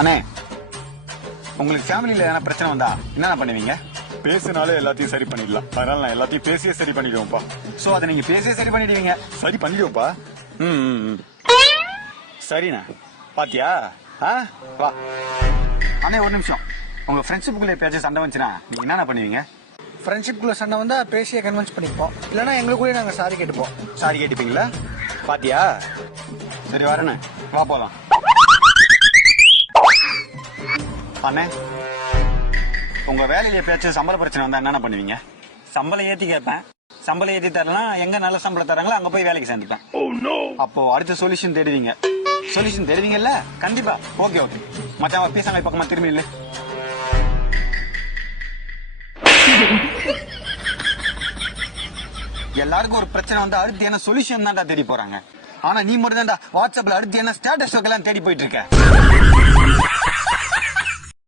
அண்ணே, உங்களுக்கு ஃபேமிலியில எதனா பிரச்சனை வந்தா என்னென்ன பண்ணுவீங்க? பேசினாலே எல்லாத்தையும் சரி பண்ணிடலாம். அதனால நான் எல்லாத்தையும் பேசியே சரி பண்ணிடுவேன்ப்பா. சோ அதை நீங்க பேசியே சரி பண்ணிடுவீங்க. சரி பண்ணிடுவேன்ப்பா. சரிண்ணா, பாத்தியா? வா அண்ணே, ஒரு நிமிஷம். உங்க ஃப்ரெண்ட்ஷிப்புக்குள்ள எப்பயாச்சும் சண்டை வந்துச்சுன்னா நீங்க என்னென்ன பண்ணுவீங்க? ஃப்ரெண்ட்ஷிப்குள்ள சண்டை வந்தா பேசிய கன்வின்ஸ் பண்ணிப்போம், இல்லைன்னா எங்களுக்குள்ளே நாங்க சாரி கேட்டுப்போம். சாரி கேட்டுப்பீங்களா? பாத்தியா? சரி வரேண்ணே, வா போலாம். அண்ணே, உங்க வேலையில எப்பயாச்சும் சம்பள பிரச்சனை வந்தா என்னென்ன பண்ணுவீங்க? சம்பளம் ஏத்தி கேட்பேன். சம்பளம் ஏத்தி தரலனா எங்க நல்ல சம்பளம் தராங்களோ அங்க போய் வேலைக்கு சேர்ந்துப்பேன். அப்போ அடுத்த சொல்யூஷன் தேடுவீங்க. சொல்யூஷன் தேடுவீங்கல்ல? கண்டிப்பா. ஓகே ஓகே மச்சான், பீசாங்க பக்கமா திரும்பி இல்ல. எல்லாருக்கும் ஒரு பிரச்சனை வந்து அடுத்து என்ன சொல்யூஷன் தான்டா தேடி போறாங்க. ஆனா நீ மட்டும் தான்டா வாட்ஸ்அப்ல அடுத்து என்ன ஸ்டேட்டஸ் வைக்கலாம் தேடி போயிட்டு இருக்க.